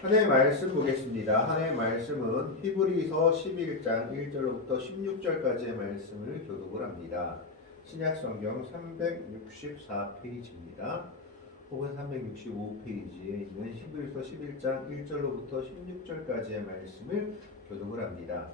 하나의 말씀 보겠습니다. 하나의 말씀은 히브리서 11장 1절로부터 16절까지의 말씀을 교독을 합니다. 신약성경 364페이지입니다. 혹은 365페이지에 있는 히브리서 11장 1절로부터 16절까지의 말씀을 교독을 합니다.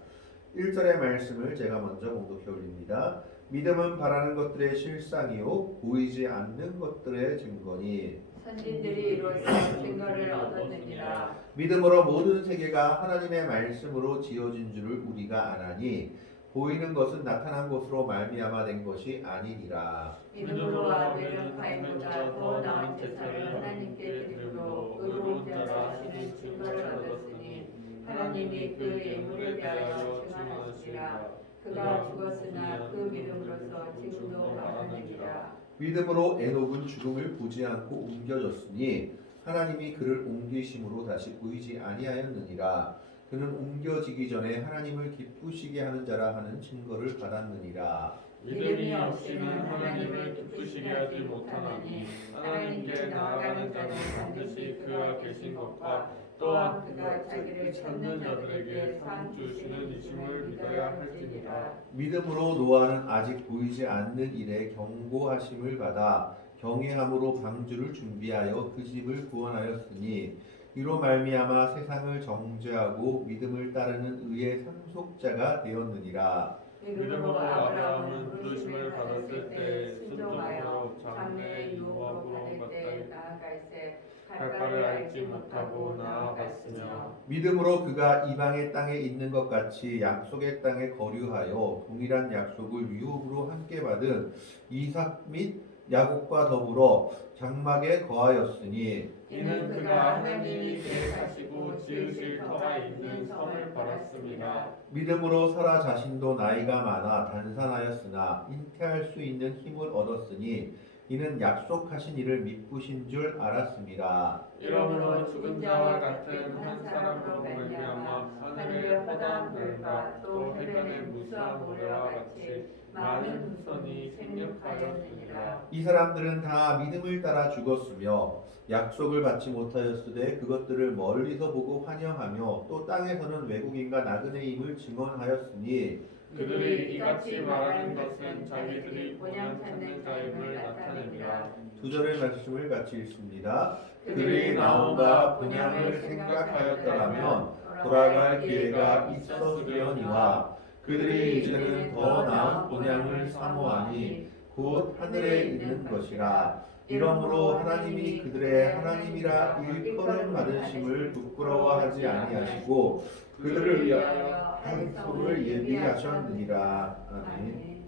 1절의 말씀을 제가 먼저 공독해 올립니다. 믿음은 바라는 것들의 실상이요 보이지 않는 것들의 증거니 선진들이 이로써 증거를 얻었느니라. 믿음으로 모든 세계가 하나님의 말씀으로 지어진 줄을 우리가 아나니 보이는 것은 나타난 것으로 말미암아 된 것이 아니니라. 믿음으로 아벨은 가인보다 더 나은 제사를 하나님께 드림으로 의로운 자라 하시는 증거를 얻었으니 하나님이 그 예물에 대하여 증언하시리라. 그가 죽었으나 그 믿음으로써 지금도 살아느니라. 믿음으로 에녹은 죽음을 보지 않고 옮겨졌으니 하나님이 그를 옮기심으로 다시 보이지 아니하였느니라. 그는 옮겨지기 전에 하나님을 기쁘시게 하는 자라 하는 증거를 받았느니라. 믿음이 없이는 하나님을 기쁘시게 하지 못하나니 하나님께 나아가는 자는 반드시 그가 계신 것과 또한 그가 자기를 찾는 자들에게 상 주시는 이심을 믿어야 할지니라. 믿음으로 노아는 아직 보이지 않는 일에 경고하심을 받아 경외함으로 방주를 준비하여 그 집을 구원하였으니 이로 말미암아 세상을 정죄하고 믿음을 따르는 의의 상속자가 되었느니라. 믿음으로 아브라함은 부르심을 받았을 때 순종하여 장래의 유업으로 받을 때 나아갈새 갈 바를 알지 못하고 나아갔으며 믿음으로 그가 이방의 땅에 있는 것 같이 약속의 땅에 거류하여 동일한 약속을 유업으로 함께 받은 이삭 및 야곱과 더불어 장막에 거하였으니 이는 그가 하나님이 계획하시고 지으실 터가 있는 성을 바랐습니다. 믿음으로 사라 자신도 나이가 많아 단산하였으나 잉태할 수 있는 힘을 얻었으니 이는 약속하신 이를 미쁘신 줄 알았습니다. 이러므로 죽은 자와 같은 한 사람으로 말미암아 하늘의 허다한 별과 또 해변의 무수한 모래와 같이 많은 후손이 생육하였느니라. 이 사람들은 다 믿음을 따라 죽었으며 약속을 받지 못하였으되 그것들을 멀리서 보고 환영하며 또 땅에서는 외국인과 나그네임을 증언하였으니 그들이 이같이 말하는 것은 자기들이 본향 찾는 자임을 나타냅니다. 두 절의 말씀을 같이 읽습니다. 그들이 나온과 본향을 생각하였더라면 돌아갈 기회가 있었으려니와 그들이 이제는 더 나은 본향을 사모하니 곧 하늘에 있는 것이라. 이러므로 하나님이 그들의 하나님이라 일컬음 받으심을 부끄러워하지 아니하시고 그들을 위하여 한 성을 예비하셨느니라. 아멘.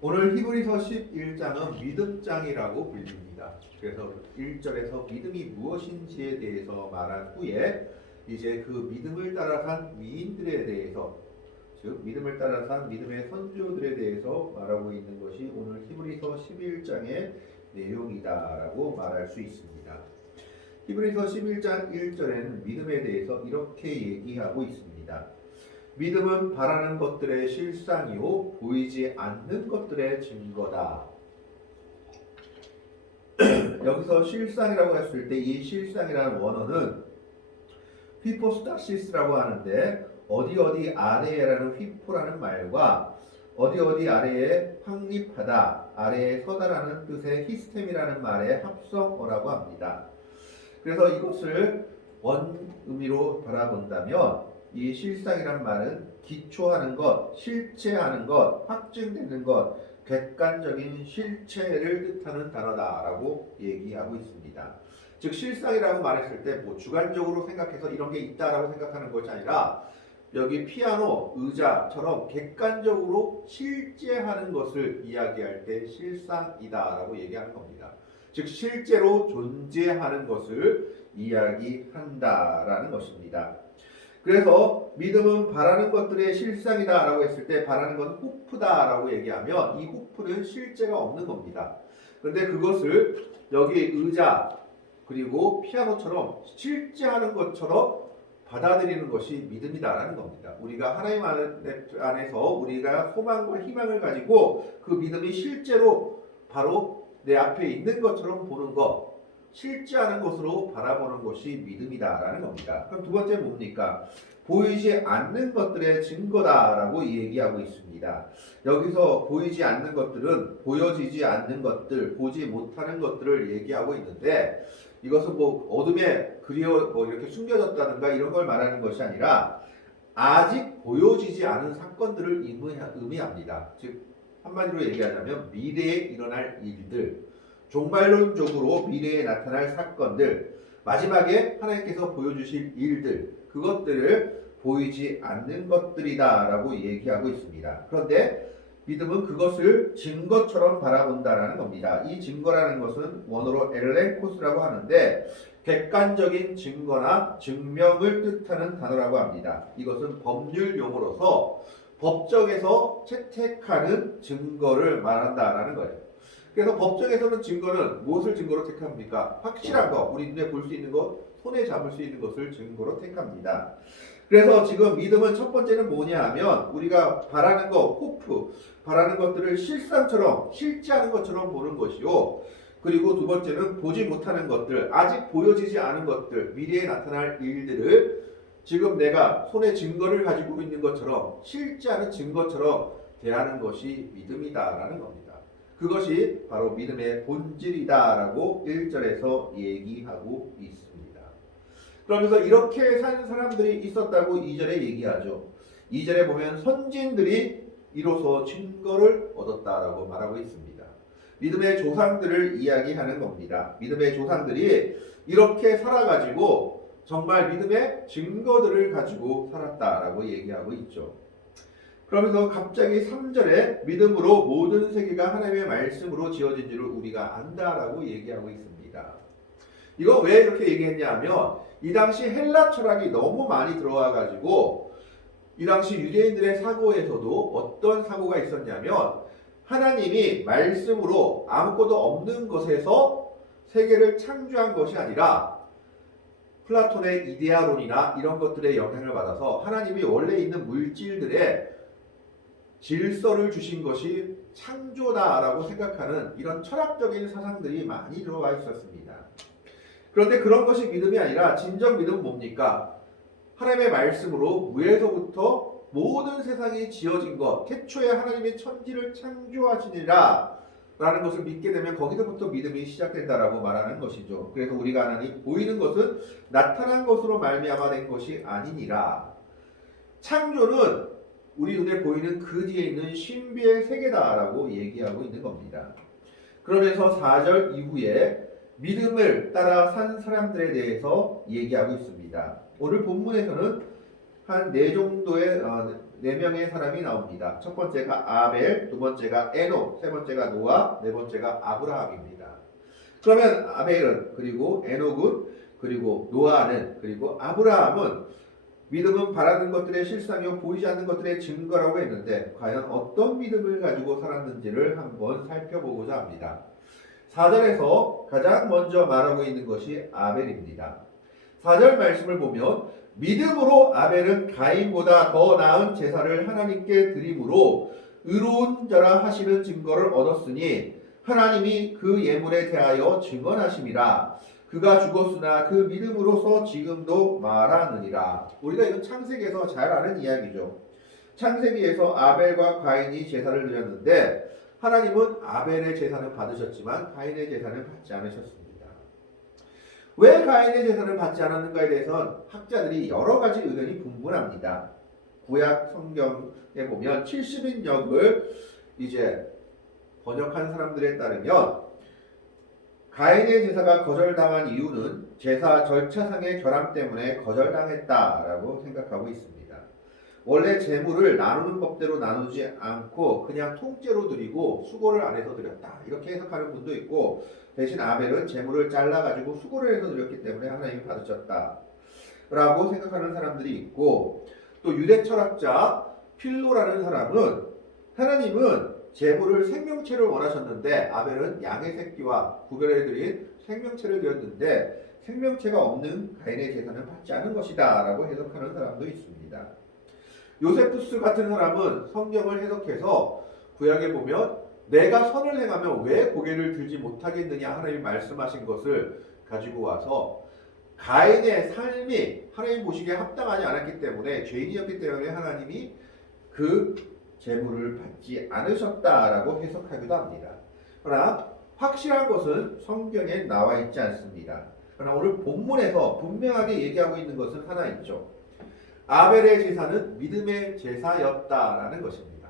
오늘 히브리서 11장은 믿음장이라고 불립니다. 그래서 1절에서 믿음이 무엇인지에 대해서 말한 후에 이제 그 믿음을 따라 산 위인들에 대해서, 즉 믿음을 따라 산 믿음의 선조들에 대해서 말하고 있는 것이 오늘 히브리서 11장의 내용이다라고 말할 수 있습니다. 히브리서 11장 1절에는 믿음에 대해서 이렇게 얘기하고 있습니다. 믿음은 바라는 것들의 실상이요 보이지 않는 것들의 증거다. 여기서 실상이라고 했을 때 이 실상이라는 원어는 휘포스타시스라고 하는데 어디 아래에라는 휘포라는 말과 어디 아래에 확립하다, 아래에 서다라는 뜻의 히스템이라는 말의 합성어라고 합니다. 그래서 이것을 원의미로 바라본다면 이 실상이란 말은 기초하는 것, 실체하는 것, 확증되는 것, 객관적인 실체를 뜻하는 단어다라고 얘기하고 있습니다. 즉 실상이라고 말했을 때 뭐 주관적으로 생각해서 이런 게 있다라고 생각하는 것이 아니라 여기 피아노, 의자처럼 객관적으로 실제하는 것을 이야기할 때 실상이다라고 얘기하는 겁니다. 즉 실제로 존재하는 것을 이야기한다라는 것입니다. 그래서 믿음은 바라는 것들의 실상이다라고 했을 때 바라는 건 호프다라고 얘기하면 이 호프는 실제가 없는 겁니다. 그런데 그것을 여기 의자 그리고 피아노처럼 실제하는 것처럼 받아들이는 것이 믿음이다라는 겁니다. 우리가 하나님 안에서 우리가 소망과 희망을 가지고 그 믿음이 실제로 바로 내 앞에 있는 것처럼 보는 것, 실지 않은 것으로 바라보는 것이 믿음이다라는 겁니다. 그럼 두 번째 뭡니까? 보이지 않는 것들의 증거다라고 얘기하고 있습니다. 여기서 보이지 않는 것들은 보여지지 않는 것들, 보지 못하는 것들을 얘기하고 있는데 이것은 뭐 어둠에 뭐 이렇게 숨겨졌다든가 이런 걸 말하는 것이 아니라 아직 보여지지 않은 사건들을 의미합니다. 즉 한마디로 얘기하자면 미래에 일어날 일들, 종말론적으로 미래에 나타날 사건들, 마지막에 하나님께서 보여주실 일들, 그것들을 보이지 않는 것들이다라고 얘기하고 있습니다. 그런데 믿음은 그것을 증거처럼 바라본다라는 겁니다. 이 증거라는 것은 원어로 엘레코스라고 하는데 객관적인 증거나 증명을 뜻하는 단어라고 합니다. 이것은 법률 용어로서 법정에서 채택하는 증거를 말한다라는 거예요. 그래서 법정에서는 증거는 무엇을 증거로 택합니까? 확실한 거, 우리 눈에 볼 수 있는 것, 손에 잡을 수 있는 것을 증거로 택합니다. 그래서 지금 믿음은 첫 번째는 뭐냐 하면 우리가 바라는 것, 호프, 바라는 것들을 실상처럼, 실지 않은 것처럼 보는 것이요. 그리고 두 번째는 보지 못하는 것들, 아직 보여지지 않은 것들, 미래에 나타날 일들을 지금 내가 손에 증거를 가지고 있는 것처럼 실지 않은 증거처럼 대하는 것이 믿음이다라는 겁니다. 그것이 바로 믿음의 본질이다라고 1절에서 얘기하고 있습니다. 그러면서 이렇게 사는 사람들이 있었다고 2절에 얘기하죠. 2절에 보면 선진들이 이로써 증거를 얻었다라고 말하고 있습니다. 믿음의 조상들을 이야기하는 겁니다. 믿음의 조상들이 이렇게 살아가지고 정말 믿음의 증거들을 가지고 살았다라고 얘기하고 있죠. 그러면서 갑자기 3절에 믿음으로 모든 세계가 하나님의 말씀으로 지어진 줄을 우리가 안다라고 얘기하고 있습니다. 이거 왜 이렇게 얘기했냐 하면 이 당시 헬라 철학이 너무 많이 들어와 가지고 이 당시 유대인들의 사고에서도 어떤 사고가 있었냐면 하나님이 말씀으로 아무것도 없는 것에서 세계를 창조한 것이 아니라 플라톤의 이데아론이나 이런 것들의 영향을 받아서 하나님이 원래 있는 물질들의 질서를 주신 것이 창조다라고 생각하는 이런 철학적인 사상들이 많이 들어와 있었습니다. 그런데 그런 것이 믿음이 아니라 진정 믿음은 뭡니까? 하나님의 말씀으로 무에서부터 모든 세상이 지어진 것, 태초에 하나님의 천지를 창조하시니라 라는 것을 믿게 되면 거기서부터 믿음이 시작된다라고 말하는 것이죠. 그래서 우리가 하나님 보이는 것은 나타난 것으로 말미암아 된 것이 아니니라. 창조는 우리 눈에 보이는 그 뒤에 있는 신비의 세계다라고 얘기하고 있는 겁니다. 그러면서 4절 이후에 믿음을 따라 산 사람들에 대해서 얘기하고 있습니다. 오늘 본문에서는 한 네 명의 사람이 나옵니다. 첫 번째가 아벨, 두 번째가 에녹, 세 번째가 노아, 네 번째가 아브라함입니다. 그러면 아벨은, 그리고 에녹은, 그리고 노아는, 그리고 아브라함은 믿음은 바라는 것들의 실상이요 보이지 않는 것들의 증거라고 했는데 과연 어떤 믿음을 가지고 살았는지를 한번 살펴보고자 합니다. 4절에서 가장 먼저 말하고 있는 것이 아벨입니다. 4절 말씀을 보면 믿음으로 아벨은 가인보다 더 나은 제사를 하나님께 드림으로 의로운 자라 하시는 증거를 얻었으니 하나님이 그 예물에 대하여 증언하심이라. 그가 죽었으나 그 믿음으로서 지금도 말하느니라. 우리가 이건 창세기에서 잘 아는 이야기죠. 창세기에서 아벨과 가인이 제사를 드렸는데 하나님은 아벨의 제사는 받으셨지만 가인의 제사는 받지 않으셨습니다. 왜 가인의 제사를 받지 않았는가에 대해서는 학자들이 여러 가지 의견이 분분합니다. 구약 성경에 보면 70인역을 이제 번역한 사람들에 따르면 가인의 제사가 거절당한 이유는 제사 절차상의 결함 때문에 거절당했다라고 생각하고 있습니다. 원래 제물을 나누는 법대로 나누지 않고 그냥 통째로 드리고 수고를 안 해서 드렸다. 이렇게 해석하는 분도 있고 대신 아벨은 제물을 잘라가지고 수고를 해서 드렸기 때문에 하나님이 받으셨다. 라고 생각하는 사람들이 있고 또 유대 철학자 필로라는 사람은 하나님은 제물을 생명체를 원하셨는데 아벨은 양의 새끼와 구별해드린 생명체를 드렸는데 생명체가 없는 가인의 제사는 받지 않은 것이다 라고 해석하는 사람도 있습니다. 요세푸스 같은 사람은 성경을 해석해서 구약에 보면 내가 선을 행하면 왜 고개를 들지 못하겠느냐 하나님이 말씀하신 것을 가지고 와서 가인의 삶이 하나님 보시기에 합당하지 않았기 때문에 죄인이었기 때문에 하나님이 그 재물을 받지 않으셨다라고 해석하기도 합니다. 그러나 확실한 것은 성경에 나와 있지 않습니다. 그러나 오늘 본문에서 분명하게 얘기하고 있는 것은 하나 있죠. 아벨의 제사는 믿음의 제사였다라는 것입니다.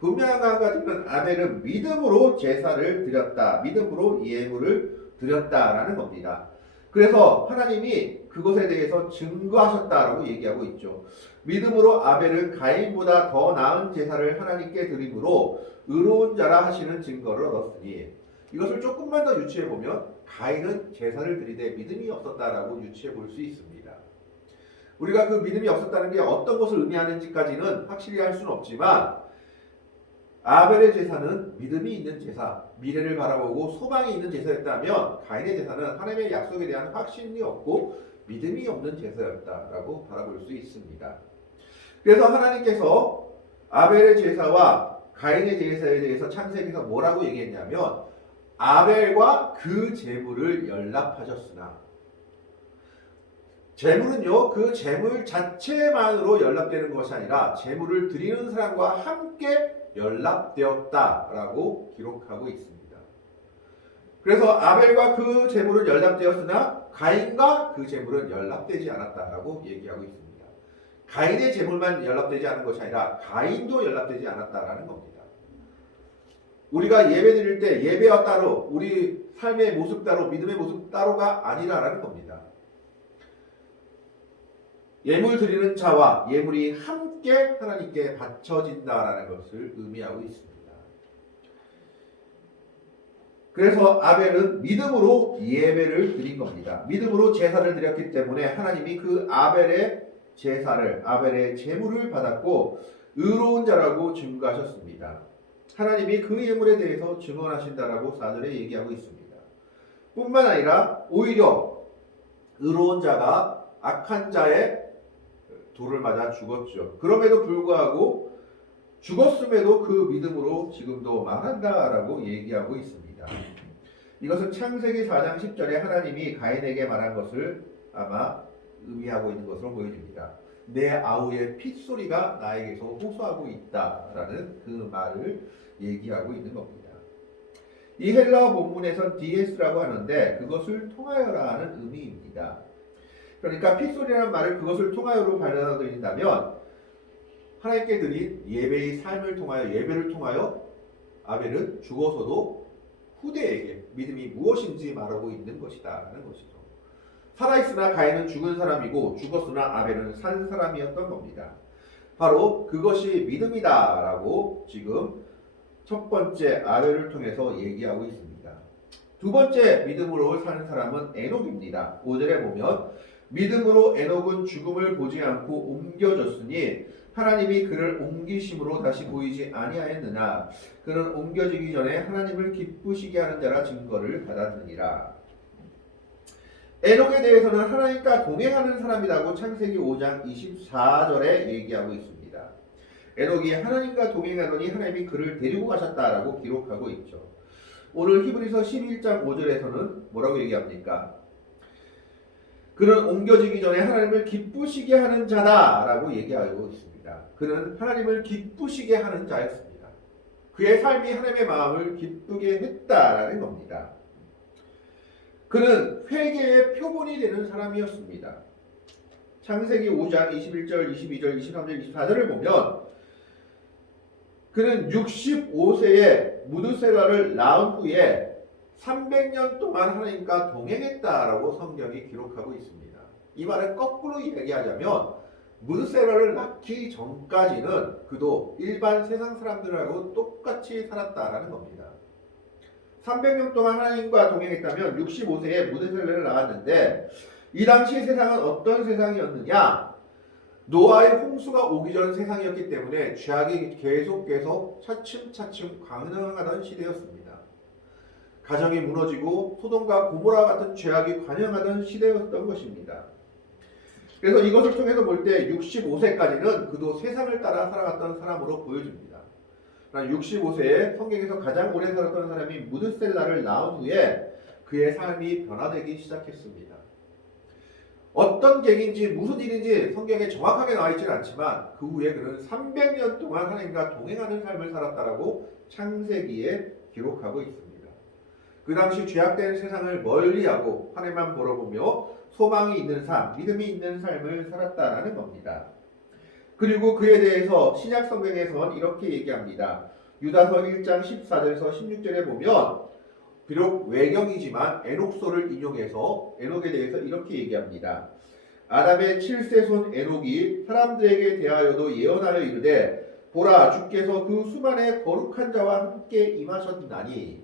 분명한 한 가지는 아벨은 믿음으로 제사를 드렸다. 믿음으로 예물을 드렸다라는 겁니다. 그래서 하나님이 그것에 대해서 증거하셨다라고 얘기하고 있죠. 믿음으로 아벨은 가인보다 더 나은 제사를 하나님께 드림으로 의로운 자라 하시는 증거를 얻었으니 이것을 조금만 더 유추해 보면 가인은 제사를 드리되 믿음이 없었다라고 유추해 볼 수 있습니다. 우리가 그 믿음이 없었다는 게 어떤 것을 의미하는지까지는 확실히 할 수는 없지만 아벨의 제사는 믿음이 있는 제사, 미래를 바라보고 소망이 있는 제사였다면 가인의 제사는 하나님의 약속에 대한 확신이 없고 믿음이 없는 제사였다라고 바라볼 수 있습니다. 그래서 하나님께서 아벨의 제사와 가인의 제사에 대해서 창세기에서 뭐라고 얘기했냐면 아벨과 그 제물을 연락하셨으나 제물은요 그 제물 자체만으로 연락되는 것이 아니라 제물을 드리는 사람과 함께 연락되었다라고 기록하고 있습니다. 그래서 아벨과 그 제물은 연락되었으나 가인과 그 제물은 연락되지 않았다라고 얘기하고 있습니다. 가인의 제물만 연락되지 않은 것이 아니라 가인도 연락되지 않았다라는 겁니다. 우리가 예배 드릴 때 예배와 따로 우리 삶의 모습 따로 믿음의 모습 따로가 아니라라는 겁니다. 예물 드리는 자와 예물이 함께 하나님께 바쳐진다라는 것을 의미하고 있습니다. 그래서 아벨은 믿음으로 예배를 드린 겁니다. 믿음으로 제사를 드렸기 때문에 하나님이 그 아벨의 제사를 아벨의 제물을 받았고 의로운 자라고 증거하셨습니다. 하나님이 그 예물에 대해서 증언하신다라고 4절에 얘기하고 있습니다. 뿐만 아니라 오히려 의로운 자가 악한 자의 돌을 맞아 죽었죠. 그럼에도 불구하고 죽었음에도 그 믿음으로 지금도 말한다라고 얘기하고 있습니다. 이것은 창세기 4장 10절에 하나님이 가인에게 말한 것을 아마 의미하고 있는 것으로 보여집니다. 내 아우의 핏소리가 나에게서 호소하고 있다라는 그 말을 얘기하고 있는 겁니다. 이 헬라어 본문에선 DS라고 하는데 그것을 통하여라는 의미입니다. 그러니까 핏소리라는 말을 그것을 통하여로 받아들인다면 하나님께 드린 예배의 삶을 통하여 예배를 통하여 아벨은 죽어서도 후대에게 믿음이 무엇인지 말하고 있는 것이다라는 것이죠. 살아있으나 가인은 죽은 사람이고 죽었으나 아벨은 산 사람이었던 겁니다. 바로 그것이 믿음이다라고 지금 첫 번째 아벨을 통해서 얘기하고 있습니다. 두 번째 믿음으로 사는 사람은 에녹입니다. 5절에 보면 믿음으로 에녹은 죽음을 보지 않고 옮겨졌으니 하나님이 그를 옮기심으로 다시 보이지 아니하였느나 그는 옮겨지기 전에 하나님을 기쁘시게 하는 자라 증거를 받았느니라. 에녹에 대해서는 하나님과 동행하는 사람이라고 창세기 5장 24절에 얘기하고 있습니다. 에녹이 하나님과 동행하더니 하나님이 그를 데리고 가셨다라고 기록하고 있죠. 오늘 히브리서 11장 5절에서는 뭐라고 얘기합니까? 그는 옮겨지기 전에 하나님을 기쁘시게 하는 자다라고 얘기하고 있습니다. 그는 하나님을 기쁘시게 하는 자였습니다. 그의 삶이 하나님의 마음을 기쁘게 했다라는 겁니다. 그는 회개의 표본이 되는 사람이었습니다. 창세기 5장 21절, 22절, 23절, 24절을 보면 그는 65세에 무드셀라를 낳은 후에 300년 동안 하나님과 동행했다라고 성경이 기록하고 있습니다. 이 말을 거꾸로 얘기하자면 무드셀라를 낳기 전까지는 그도 일반 세상 사람들하고 똑같이 살았다라는 겁니다. 300년 동안 하나님과 동행했다면 65세에 무드셀라를 낳았는데 이 당시 세상은 어떤 세상이었느냐? 노아의 홍수가 오기 전 세상이었기 때문에 죄악이 계속 차츰차츰 관영하던 시대였습니다. 가정이 무너지고 소돔과 고모라 같은 죄악이 관영하던 시대였던 것입니다. 그래서 이것을 통해서 볼 때 65세까지는 그도 세상을 따라 살아갔던 사람으로 보여집니다. 그러니까 65세에 성경에서 가장 오래 살았던 사람이 무드셀라를 낳은 후에 그의 삶이 변화되기 시작했습니다. 어떤 계기인지 무슨 일인지 성경에 정확하게 나와 있지는 않지만 그 후에 그는 300년 동안 하나님과 동행하는 삶을 살았다라고 창세기에 기록하고 있습니다. 그 당시 죄악된 세상을 멀리하고 하나님만 바라보며 소망이 있는 삶, 믿음이 있는 삶을 살았다라는 겁니다. 그리고 그에 대해서 신약 성경에서는 이렇게 얘기합니다. 유다서 1장 14절에서 16절에 보면 비록 외경이지만 에녹서를 인용해서 에녹에 대해서 이렇게 얘기합니다. 아담의 7세손 에녹이 사람들에게 대하여도 예언하여 이르되 보라 주께서 그 수만의 거룩한 자와 함께 임하셨나니.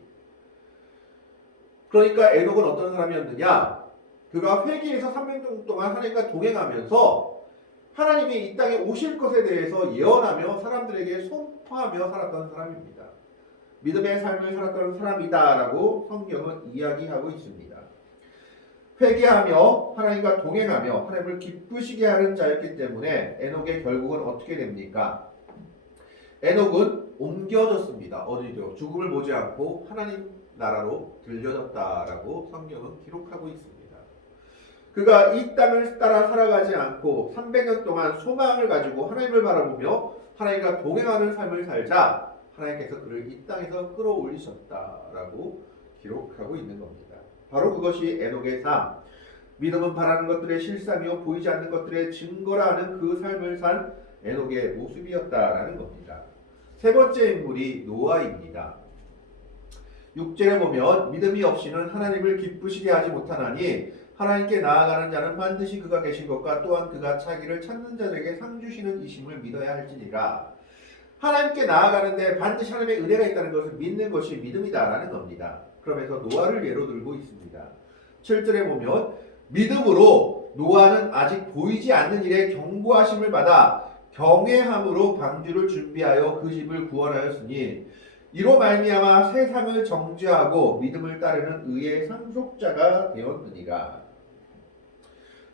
그러니까 에녹은 어떤 사람이었느냐? 그가 회개에서 300년 동안 하나님과 동행하면서 하나님이 이 땅에 오실 것에 대해서 예언하며 사람들에게 선포하며 살았던 사람입니다. 믿음의 삶을 살았던 사람이다라고 성경은 이야기하고 있습니다. 회개하며 하나님과 동행하며 하나님을 기쁘시게 하는 자였기 때문에 에녹의 결국은 어떻게 됩니까? 에녹은 옮겨졌습니다. 어디죠? 죽음을 보지 않고 하나님 나라로 들려졌다라고 성경은 기록하고 있습니다. 그가 이 땅을 따라 살아가지 않고 300년 동안 소망을 가지고 하나님을 바라보며 하나님과 동행하는 삶을 살자 하나님께서 그를 이 땅에서 끌어올리셨다라고 기록하고 있는 겁니다. 바로 그것이 에녹의 삶, 믿음은 바라는 것들의 실상이요 보이지 않는 것들의 증거라 하는 그 삶을 산 에녹의 모습이었다라는 겁니다. 세 번째 인물이 노아입니다. 6절에 보면 믿음이 없이는 하나님을 기쁘시게 하지 못하나니 하나님께 나아가는 자는 반드시 그가 계신 것과 또한 그가 자기를 찾는 자들에게 상 주시는 이심을 믿어야 할지니라. 하나님께 나아가는데 반드시 하나님의 은혜가 있다는 것을 믿는 것이 믿음이다라는 겁니다. 그러면서 노아를 예로 들고 있습니다. 7절에 보면 믿음으로 노아는 아직 보이지 않는 일에 경고하심을 받아 경외함으로 방주를 준비하여 그 집을 구원하였으니 이로 말미암아 세상을 정죄하고 믿음을 따르는 의의 상속자가 되었느니라.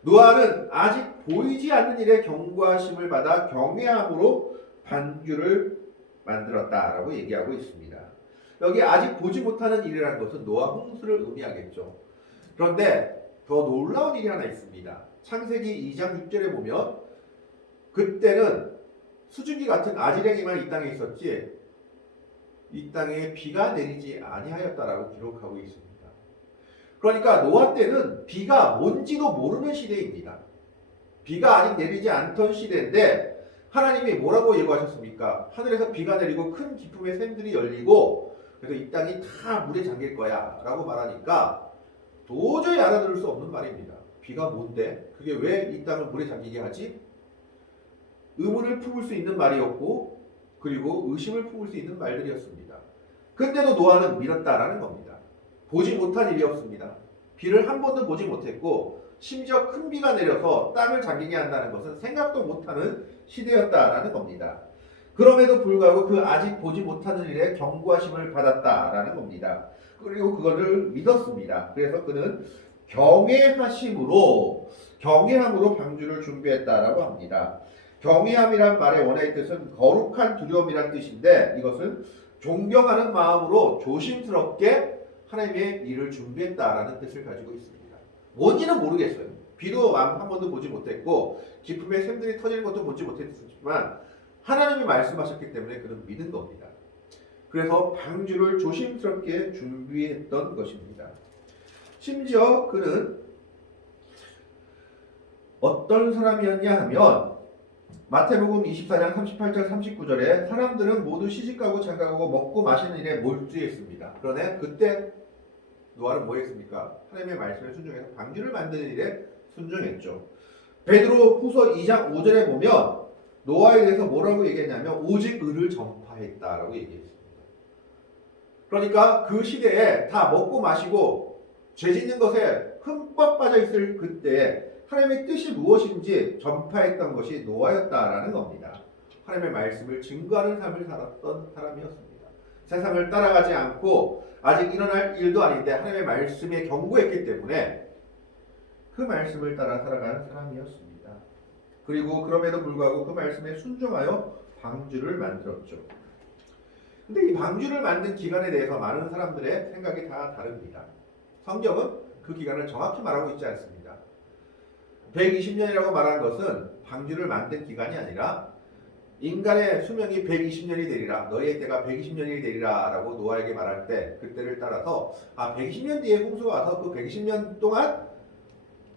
노아는 아직 보이지 않는 일에 경고하심을 받아 경외함으로 방주를 만들었다라고 얘기하고 있습니다. 여기 아직 보지 못하는 일이라는 것은 노아 홍수를 의미하겠죠. 그런데 더 놀라운 일이 하나 있습니다. 창세기 2장 6절에 보면 그때는 수증기 같은 아지랭이만 이 땅에 있었지 이 땅에 비가 내리지 아니하였다라고 기록하고 있습니다. 그러니까 노아 때는 비가 뭔지도 모르는 시대입니다. 비가 아직 내리지 않던 시대인데 하나님이 뭐라고 예고하셨습니까? 하늘에서 비가 내리고 큰 기품의 샘들이 열리고 그래서 이 땅이 다 물에 잠길 거야 라고 말하니까 도저히 알아들을 수 없는 말입니다. 비가 뭔데? 그게 왜 이 땅을 물에 잠기게 하지? 의문을 품을 수 있는 말이었고 그리고 의심을 품을 수 있는 말들이었습니다. 근데도 노아는 믿었다라는 겁니다. 보지 못한 일이었습니다. 비를 한 번도 보지 못했고 심지어 큰 비가 내려서 땅을 잠기게 한다는 것은 생각도 못하는 시대였다라는 겁니다. 그럼에도 불구하고 그 아직 보지 못하는 일에 경고하심을 받았다라는 겁니다. 그리고 그거를 믿었습니다. 그래서 그는 경외함으로 방주를 준비했다라고 합니다. 경외함이란 말의 원어의 뜻은 거룩한 두려움이란 뜻인데 이것은 존경하는 마음으로 조심스럽게 하나님의 일을 준비했다라는 뜻을 가지고 있습니다. 뭔지는 모르겠어요. 비도 한 번도 보지 못했고 기품의 샘들이 터지는 것도 보지 못했지만 하나님이 말씀하셨기 때문에 그는 믿은 겁니다. 그래서 방주를 조심스럽게 준비했던 것입니다. 심지어 그는 어떤 사람이었냐 하면 마태복음 24장 38절 39절에 사람들은 모두 시집가고 장가가고 먹고 마시는 일에 몰두했습니다. 그러나 그때 노아는 뭐 했습니까? 하나님의 말씀에 순종해서 방주를 만드는 일에 순종했죠. 베드로 후서 2장 5절에 보면 노아에 대해서 뭐라고 얘기했냐면 오직 의를 전파했다라고 얘기했습니다. 그러니까 그 시대에 다 먹고 마시고 죄 짓는 것에 흠뻑 빠져 있을 그때에 하나님의 뜻이 무엇인지 전파했던 것이 노아였다라는 겁니다. 하나님의 말씀을 증거하는 삶을 살았던 사람이었습니다. 세상을 따라가지 않고 아직 일어날 일도 아닌데 하나님의 말씀에 경고했기 때문에 그 말씀을 따라 살아가는 사람이었습니다. 그리고 그럼에도 불구하고 그 말씀에 순종하여 방주를 만들었죠. 근데 이 방주를 만든 기간에 대해서 많은 사람들의 생각이 다 다릅니다. 성경은 그 기간을 정확히 말하고 있지 않습니다. 120년이라고 말한 것은 방주를 만든 기간이 아니라 인간의 수명이 120년이 되리라, 너희의 때가 120년이 되리라 라고 노아에게 말할 때 그때를 따라서 120년 뒤에 홍수가 와서 그 120년 동안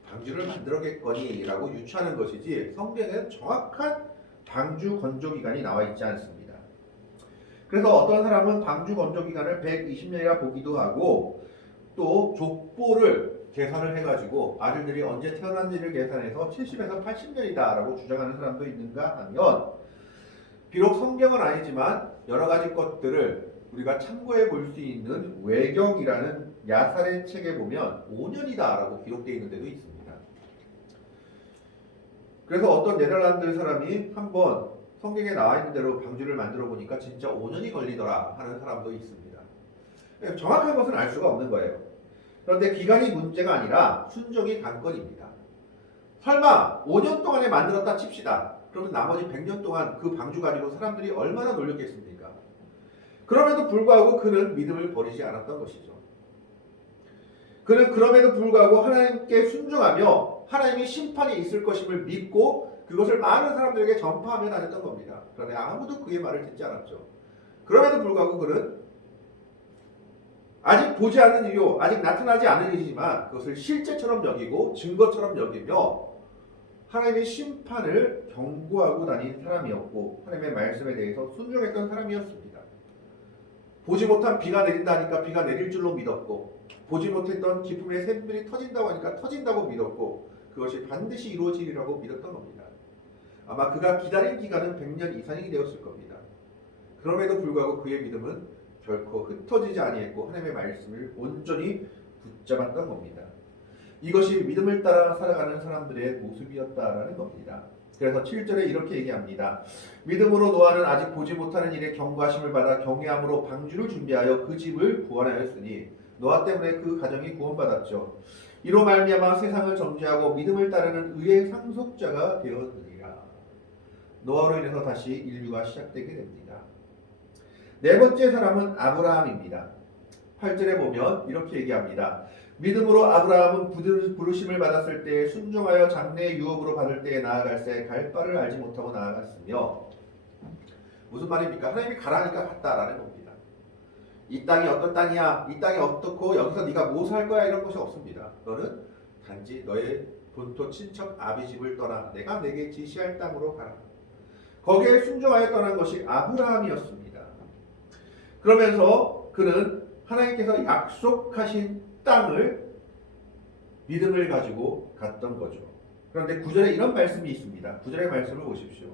방주를 만들었겠거니 라고 유추하는 것이지, 성경에는 정확한 방주 건조 기간이 나와 있지 않습니다. 그래서 어떤 사람은 방주 건조 기간을 120년이라 보기도 하고, 또 족보를 계산을 해가지고 아들들이 언제 태어난지를 계산해서 70에서 80년이다 라고 주장하는 사람도 있는가 하면, 비록 성경은 아니지만 여러 가지 것들을 우리가 참고해 볼 수 있는 외경이라는 야살의 책에 보면 5년이다 라고 기록되어 있는 데도 있습니다. 그래서 어떤 네덜란드 사람이 한번 성경에 나와 있는 대로 방주를 만들어 보니까 진짜 5년이 걸리더라 하는 사람도 있습니다. 정확한 것은 알 수가 없는 거예요. 그런데 기간이 문제가 아니라 순종이 관건입니다. 설마 5년 동안에 만들었다 칩시다. 그러면 나머지 100년 동안 그 방주 가지고 사람들이 얼마나 놀렸겠습니까? 그럼에도 불구하고 그는 믿음을 버리지 않았던 것이죠. 그는 그럼에도 불구하고 하나님께 순종하며 하나님의 심판이 있을 것임을 믿고 그것을 많은 사람들에게 전파하며 다녔던 겁니다. 그런데 아무도 그의 말을 듣지 않았죠. 그럼에도 불구하고 그는 아직 보지 않는 일이요, 아직 나타나지 않은 일이지만 그것을 실제처럼 여기고 증거처럼 여기며 하나님의 심판을 경고하고 다닌 사람이었고, 하나님의 말씀에 대해서 순종했던 사람이었습니다. 보지 못한 비가 내린다니까 비가 내릴 줄로 믿었고, 보지 못했던 기쁨의 샘들이 터진다고 하니까 터진다고 믿었고, 그것이 반드시 이루어지리라고 믿었던 겁니다. 아마 그가 기다린 기간은 100년 이상이 되었을 겁니다. 그럼에도 불구하고 그의 믿음은 결코 흩어지지 아니했고 하나님의 말씀을 온전히 붙잡았던 겁니다. 이것이 믿음을 따라 살아가는 사람들의 모습이었다라는 겁니다. 그래서 7절에 이렇게 얘기합니다. 믿음으로 노아는 아직 보지 못하는 일에 경고하심을 받아 경외함으로 방주를 준비하여 그 집을 구원하였으니, 노아 때문에 그 가정이 구원받았죠. 이로 말미암아 세상을 정죄하고 믿음을 따르는 의의 상속자가 되었느니라. 노아로 인해서 다시 인류가 시작되게 됩니다. 네 번째 사람은 아브라함입니다. 8절에 보면 이렇게 얘기합니다. 믿음으로 아브라함은 부르심을 받았을 때에 순종하여 장래의 유업으로 받을 때에 나아갈새 갈 바를 알지 못하고 나아갔으며. 무슨 말입니까? 하나님이 가라니까 갔다라는 겁니다. 이 땅이 어떤 땅이야, 이 땅이 어떻고 여기서 네가 뭐 살 거야, 이런 것이 없습니다. 너는 단지 너의 본토 친척 아비 집을 떠나 내가 내게 지시할 땅으로 가라. 거기에 순종하여 떠난 것이 아브라함이었습니다. 그러면서 그는 하나님께서 약속하신 땅을 믿음을 가지고 갔던 거죠. 그런데 9절에 이런 말씀이 있습니다. 9절의 말씀을 보십시오.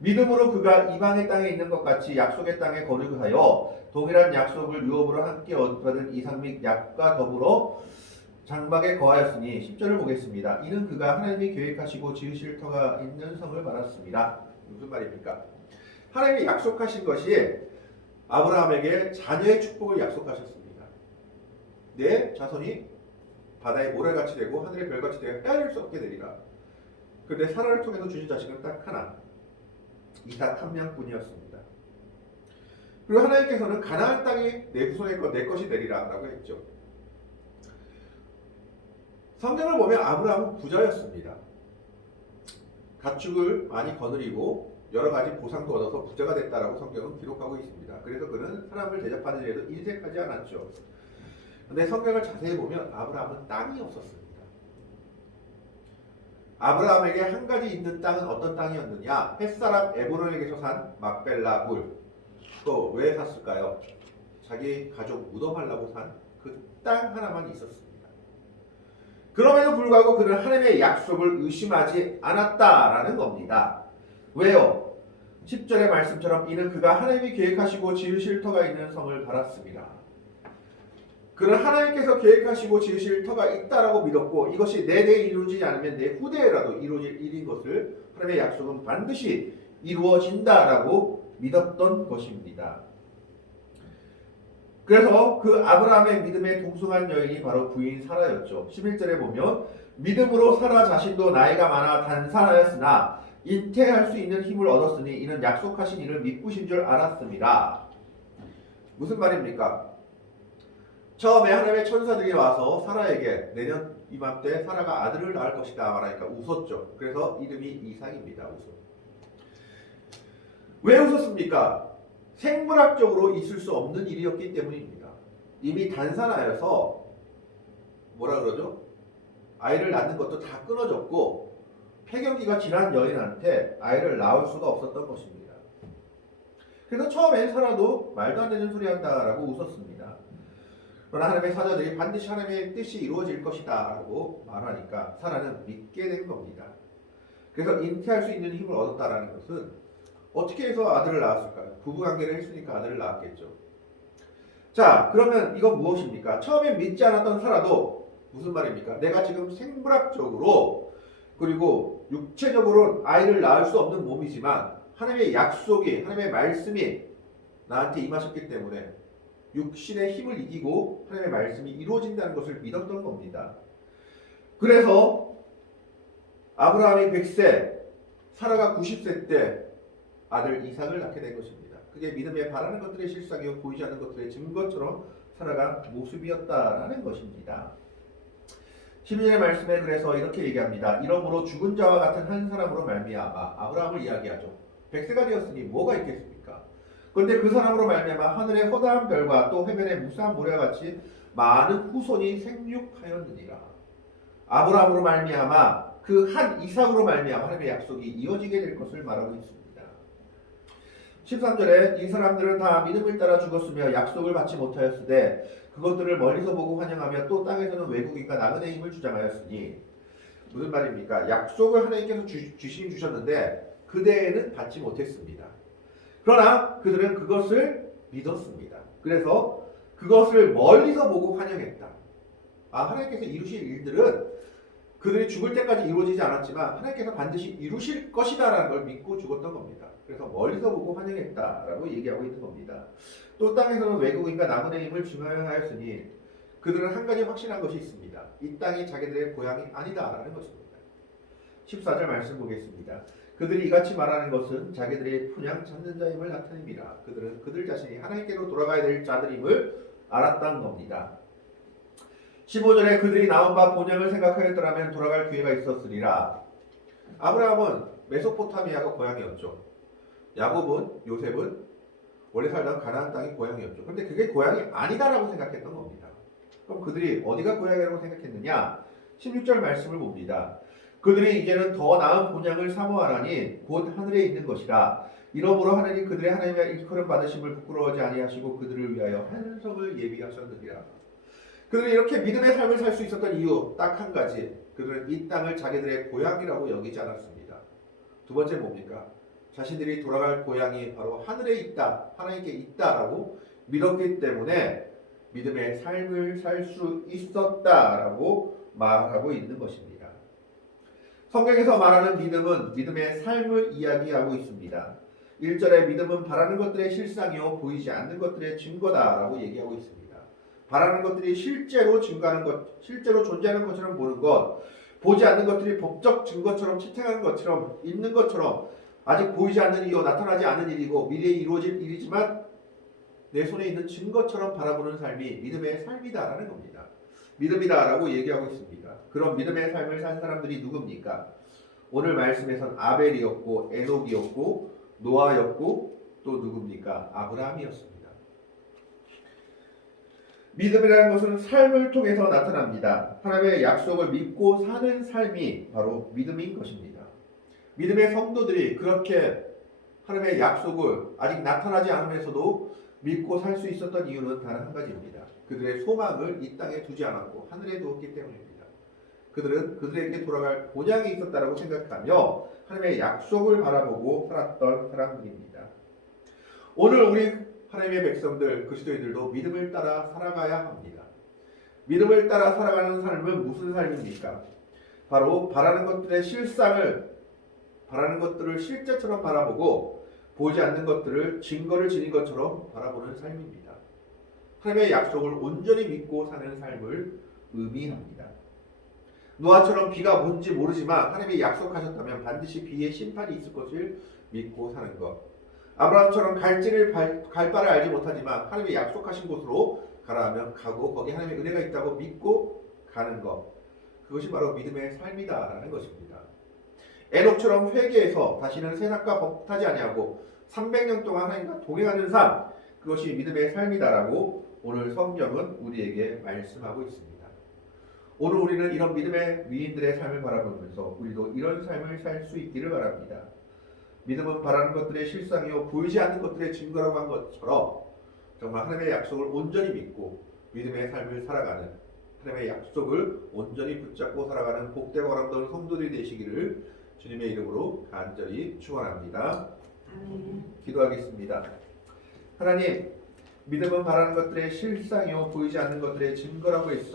믿음으로 그가 이방의 땅에 있는 것 같이 약속의 땅에 거류하여 동일한 약속을 유업으로 함께 얻은 이삭 및 약과 더불어 장막에 거하였으니, 10절을 보겠습니다. 이는 그가 하나님이 계획하시고 지으실 터가 있는 성을 말았습니다. 무슨 말입니까? 하나님이 약속하신 것이 아브라함에게 자녀의 축복을 약속하셨습니다. 내 자손이 바다의 모래같이 되고 하늘의 별같이 되어 헤아릴 수 없게 되리라. 그런데 사라를 통해서 주신 자식은 딱 하나, 이삭 한 명뿐이었습니다. 그리고 하나님께서는 가나안 땅이 내 후손의 것, 내 것이 되리라 라고 했죠. 성경을 보면 아브라함은 부자였습니다. 가축을 많이 거느리고 여러 가지 보상도 얻어서 부자가 됐다라고 성경은 기록하고 있습니다. 그래서 그는 사람을 대접하는 일에도 인색하지 않았죠. 그런데 성경을 자세히 보면 아브라함은 땅이 없었습니다. 아브라함에게 한 가지 있는 땅은 어떤 땅이었느냐? 햇사람 에브론에게서 산 막벨라 굴. 또 왜 샀을까요? 자기 가족 무덤하려고 산 그 땅 하나만 있었습니다. 그럼에도 불구하고 그는 하나님의 약속을 의심하지 않았다라는 겁니다. 왜요? 10절의 말씀처럼 이는 그가 하나님이 계획하시고 지으실 터가 있는 성을 바랐습니다. 그는 하나님께서 계획하시고 지으실 터가 있다라고 믿었고, 이것이 내내 이루어지지 않으면 내 후대에라도 이루어질 일인 것을 하나님의 약속은 반드시 이루어진다라고 믿었던 것입니다. 그래서 그 아브라함의 믿음에 동승한 여인이 바로 부인 사라였죠. 11절에 보면 믿음으로 사라 자신도 나이가 많아 단산하였으나 잉태할 수 있는 힘을 얻었으니 이는 약속하신 이를 믿으신 줄 알았습니다. 무슨 말입니까? 처음에 하나님의 천사들이 와서 사라에게 내년 이맘때 사라가 아들을 낳을 것이다 말하니까 웃었죠. 그래서 이름이 이삭입니다. 왜 웃었습니까? 생물학적으로 있을 수 없는 일이었기 때문입니다. 이미 단산하여서 뭐라 그러죠? 아이를 낳는 것도 다 끊어졌고 폐경기가 지난 여인한테 아이를 낳을 수가 없었던 것입니다. 그래서 처음엔 사라도 말도 안 되는 소리 한다라고 웃었습니다. 그러나 하나님의 사자들이 반드시 하나님의 뜻이 이루어질 것이다 라고 말하니까 사라는 믿게 된 겁니다. 그래서 잉태할 수 있는 힘을 얻었다라는 것은 어떻게 해서 아들을 낳았을까요? 부부관계를 했으니까 아들을 낳았겠죠. 자, 그러면 이건 무엇입니까? 처음엔 믿지 않았던 사라도 무슨 말입니까? 내가 지금 생물학적으로 그리고 육체적으로 아이를 낳을 수 없는 몸이지만 하나님의 약속이, 하나님의 말씀이 나한테 임하셨기 때문에 육신의 힘을 이기고 하나님의 말씀이 이루어진다는 것을 믿었던 겁니다. 그래서 아브라함이 100세, 사라가 90세 때 아들 이삭을 낳게 된 것입니다. 그게 믿음에 바라는 것들의 실상이요 보이지 않는 것들의 증거처럼 살아간 모습이었다라는 것입니다. 12절의 말씀에 그래서 이렇게 얘기합니다. 이러므로 죽은 자와 같은 한 사람으로 말미암아 아브라함을 이야기하죠. 100세가 되었으니 뭐가 있겠습니까? 그런데 그 사람으로 말미암아 하늘의 허다한 별과 또 해변의 무수한 모래와 같이 많은 후손이 생육하였느니라. 아브라함으로 말미암아 그 한 이삭으로 말미암아 하나님의 약속이 이어지게 될 것을 말하고 있습니다. 13절에 이 사람들은 다 믿음을 따라 죽었으며 약속을 받지 못하였으되 그것들을 멀리서 보고 환영하며 또 땅에서는 외국인과 나그네 힘을 주장하였으니 무슨 말입니까? 약속을 하나님께서 주셨는데 그대에는 받지 못했습니다. 그러나 그들은 그것을 믿었습니다. 그래서 그것을 멀리서 보고 환영했다. 하나님께서 이루실 일들은 그들이 죽을 때까지 이루어지지 않았지만 하나님께서 반드시 이루실 것이다라는 걸 믿고 죽었던 겁니다. 그래서 멀리서 보고 환영했다라고 얘기하고 있는 겁니다. 또 땅에서는 외국인과 나그네 힘을 증언하였으니 그들은 한 가지 확신한 것이 있습니다. 이 땅이 자기들의 고향이 아니다라는 것입니다. 14절 말씀 보겠습니다. 그들이 이같이 말하는 것은 자기들의 분양 찾는 자임을 나타냅니다. 그들은 그들 자신이 하나님께로 돌아가야 될 자들임을 알았다는 겁니다. 15절에 그들이 나온 바 본향을 생각하였더라면 돌아갈 기회가 있었으리라. 아브라함은 메소포타미아가 고향이었죠. 야곱은, 요셉은 원래 살던 가나안 땅이 고향이었죠. 그런데 그게 고향이 아니다라고 생각했던 겁니다. 그럼 그들이 어디가 고향이라고 생각했느냐? 16절 말씀을 봅니다. 그들이 이제는 더 나은 본향을 사모하나니 곧 하늘에 있는 것이라. 이러므로 하나님 그들의 하나님의 일컬음 받으심을 부끄러워하지 아니하시고 그들을 위하여 한 성을 예비하셨느니라. 그들이 이렇게 믿음의 삶을 살 수 있었던 이유 딱 한 가지. 그들은 이 땅을 자기들의 고향이라고 여기지 않았습니다. 두 번째 뭡니까? 자신들이 돌아갈 고향이 바로 하늘에 있다, 하나님께 있다라고 믿었기 때문에 믿음의 삶을 살 수 있었다라고 말하고 있는 것입니다. 성경에서 말하는 믿음은 믿음의 삶을 이야기하고 있습니다. 1절에 믿음은 바라는 것들의 실상이요 보이지 않는 것들의 증거다라고 얘기하고 있습니다. 바라는 것들이 실제로 증거하는 것, 실제로 존재하는 것처럼 보는 것, 보지 않는 것들이 법적 증거처럼 채택하는 것처럼 있는 것처럼 아직 보이지 않는 이유, 나타나지 않는 일이고 미래에 이루어질 일이지만 내 손에 있는 증거처럼 바라보는 삶이 믿음의 삶이다라는 겁니다. 믿음이다라고 얘기하고 있습니다. 그럼 믿음의 삶을 산 사람들이 누굽니까? 오늘 말씀에선 아벨이었고 에녹이었고 노아였고 또 누굽니까? 아브라함이었습니다. 믿음이라는 것은 삶을 통해서 나타납니다. 하나님의 약속을 믿고 사는 삶이 바로 믿음인 것입니다. 믿음의 성도들이 그렇게 하나님의 약속을 아직 나타나지 않으면서도 믿고 살 수 있었던 이유는 다른 한 가지입니다. 그들의 소망을 이 땅에 두지 않았고 하늘에 두었기 때문입니다. 그들은 그들에게 돌아갈 본향이 있었다고 생각하며 하나님의 약속을 바라보고 살았던 사람들입니다. 오늘 우리 하나님의 백성들, 그리스도인들도 믿음을 따라 살아가야 합니다. 믿음을 따라 살아가는 삶은 무슨 삶입니까? 바로 바라는 것들의 실상을, 바라는 것들을 실제처럼 바라보고 보지 않는 것들을 증거를 지닌 것처럼 바라보는 삶입니다. 하나님의 약속을 온전히 믿고 사는 삶을 의미합니다. 노아처럼 비가 뭔지 모르지만 하나님이 약속하셨다면 반드시 비의 심판이 있을 것을 믿고 사는 것. 아브라함처럼 갈 바를 알지 못하지만 하나님의 약속하신 곳으로 가라 하면 가고 거기 하나님의 은혜가 있다고 믿고 가는 것, 그것이 바로 믿음의 삶이다라는 것입니다. 에녹처럼 회개해서 다시는 세상과 범하지 아니하고 300년 동안 하나님과 동행하는 삶, 그것이 믿음의 삶이다라고 오늘 성경은 우리에게 말씀하고 있습니다. 오늘 우리는 이런 믿음의 위인들의 삶을 바라보면서 우리도 이런 삶을 살 수 있기를 바랍니다. 믿음은 바라는 것들의 실상이요 보이지 않는 것들의 증거라고 한 것처럼 정말 하나님의 약속을 온전히 믿고 믿음의 삶을 살아가는, 하나님의 약속을 온전히 붙잡고 살아가는 복되고 아름다운 성도들이 되시기를 주님의 이름으로 간절히 축원합니다. 아멘. 기도하겠습니다. 하나님, 믿음은 바라는 것들의 실상이요 보이지 않는 것들의 증거라고 했어